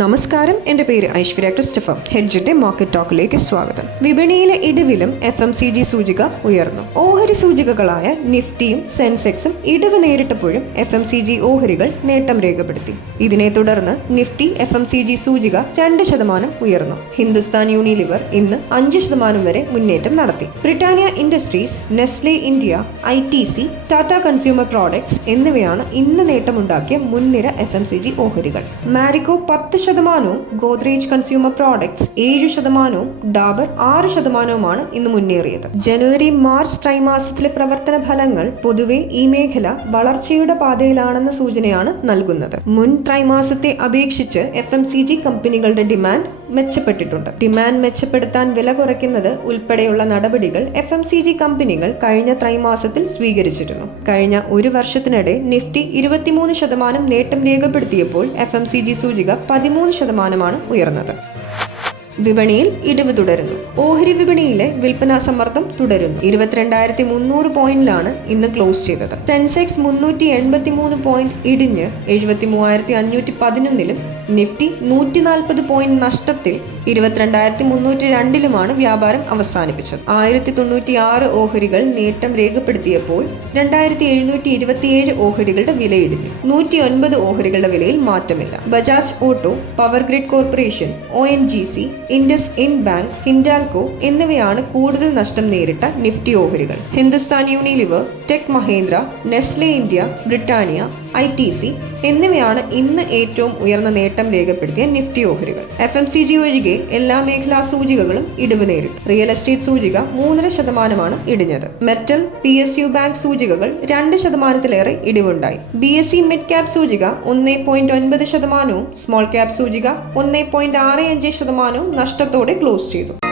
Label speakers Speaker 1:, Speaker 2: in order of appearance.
Speaker 1: നമസ്കാരം. എന്റെ പേര് ഐശ്വര്യ ക്രിസ്റ്റഫർ. ഹെഡ്ജിന്റെ മാർക്കറ്റ് ടോക്കിലേക്ക് സ്വാഗതം. വിപണിയിലെ ഇടിവിലും എഫ് എം സി ജി സൂചിക ഉയർന്നു. ഓഹരി സൂചികകളായ നിഫ്റ്റിയും സെൻസെക്സും ഇടിവ് നേരിട്ടപ്പോഴും എഫ് എം സി ജി ഓഹരികൾ നേട്ടം രേഖപ്പെടുത്തി. ഇതിനെ തുടർന്ന് Nifty F M C G സൂചിക രണ്ട് ശതമാനം ഉയർന്നു. ഹിന്ദുസ്ഥാൻ യൂണിലിവർ ഇന്ന് അഞ്ച് ശതമാനം വരെ മുന്നേറ്റം നടത്തി. Britannia industries Nestle India I T C Tata consumer products എന്നിവയാണ് ഇന്ന് നേട്ടമുണ്ടാക്കിയ മുൻനിര എഫ് എം സി ജി ഓഹരികൾ. മാരിക്കോ പത്ത് ശതമാനവും ഗോദ്രേജ് കൺസ്യൂമർ പ്രോഡക്ട്സ് ഏഴ് ശതമാനവും ഡാബർ ആറ് ശതമാനവുമാണ് ഇന്ന് മുന്നേറിയത്. ജനുവരി മാർച്ച് ത്രൈമാസത്തിലെ പ്രവർത്തന ഫലങ്ങൾ പൊതുവെ ഈ മേഖല വളർച്ചയുടെ പാതയിലാണെന്ന സൂചനയാണ് നൽകുന്നത്. മുൻ ത്രൈമാസത്തെ അപേക്ഷിച്ച് എഫ് എം സി ജി കമ്പനികളുടെ ഡിമാൻഡ് മെച്ചപ്പെട്ടിട്ടുണ്ട്. ഡിമാൻഡ് മെച്ചപ്പെടുത്താൻ വില കുറയ്ക്കുന്നത് ഉൾപ്പെടെയുള്ള നടപടികൾ എഫ് എം സി ജി കമ്പനികൾ കഴിഞ്ഞ ത്രൈമാസത്തിൽ സ്വീകരിച്ചിരുന്നു. കഴിഞ്ഞ ഒരു വർഷത്തിനിടെ നിഫ്റ്റി ഇരുപത്തിമൂന്ന് ശതമാനം നേട്ടം രേഖപ്പെടുത്തിയപ്പോൾ എഫ് എം സി ജി സൂചിക പതിമൂന്ന് ശതമാനമാണ് ഉയർന്നത്. വിപണിയിൽ ഇടിവ് തുടരുന്നു. ഓഹരി വിപണിയിലെ വിൽപ്പനാ സമ്മർദ്ദം തുടരുന്നു. ഇരുപത്തിരണ്ടായിരത്തി മുന്നൂറ് പോയിന്റിലാണ് ഇന്ന് ക്ലോസ് ചെയ്തത്. സെൻസെക്സ് മുന്നൂറ്റി എൺപത്തി മൂന്ന് പോയിന്റ് ഇടിഞ്ഞ് എഴുപത്തി മൂവായിരത്തി അഞ്ഞൂറ്റി പതിനൊന്നിലും നിഫ്റ്റി നൂറ്റി നാൽപ്പത് പോയിന്റ് നഷ്ടത്തിൽ ഇരുപത്തിരണ്ടായിരത്തി മുന്നൂറ്റി രണ്ടിലുമാണ് വ്യാപാരം അവസാനിപ്പിച്ചത്. ആയിരത്തി തൊണ്ണൂറ്റി ആറ് ഓഹരികൾ നേട്ടം രേഖപ്പെടുത്തിയപ്പോൾ രണ്ടായിരത്തി എഴുന്നൂറ്റി ഇരുപത്തിയേഴ് ഓഹരികളുടെ വിലയിടിഞ്ഞു. നൂറ്റി ഒൻപത് ഓഹരികളുടെ വിലയിൽ മാറ്റമില്ല. Bajaj auto power grid corporation O N G C IndusInd bank Hindalco എന്നിവയാണ് കൂടുതൽ നഷ്ടം നേരിട്ട നിഫ്റ്റി ഓഹരികൾ. Hindustan Unilever tech Mahindra Nestle India Britannia I T C എന്നിവയാണ് ഇന്ന് ഏറ്റവും ഉയർന്ന നേട്ടം രേഖപ്പെടുത്തിയ നിഫ്റ്റി ഓഹരികൾ. എഫ് എം സി ജി ഒഴികെ എല്ലാ മേഖലാ സൂചികകളും ഇടിവ് നേരിട്ടു. റിയൽ എസ്റ്റേറ്റ് സൂചിക മൂന്നര ശതമാനമാണ് ഇടിഞ്ഞത്. Metal P S U bank സൂചികകൾ രണ്ട് ശതമാനത്തിലേറെ ഇടിവുണ്ടായി. B S C mid cap സൂചിക ഒന്നേ പോയിന്റ് ഒൻപത് ശതമാനവും സ്മോൾ ക്യാപ് സൂചിക ഒന്നേ പോയിന്റ് ആറ് അഞ്ച് ശതമാനവും നഷ്ടത്തോടെ ക്ലോസ് ചെയ്തു.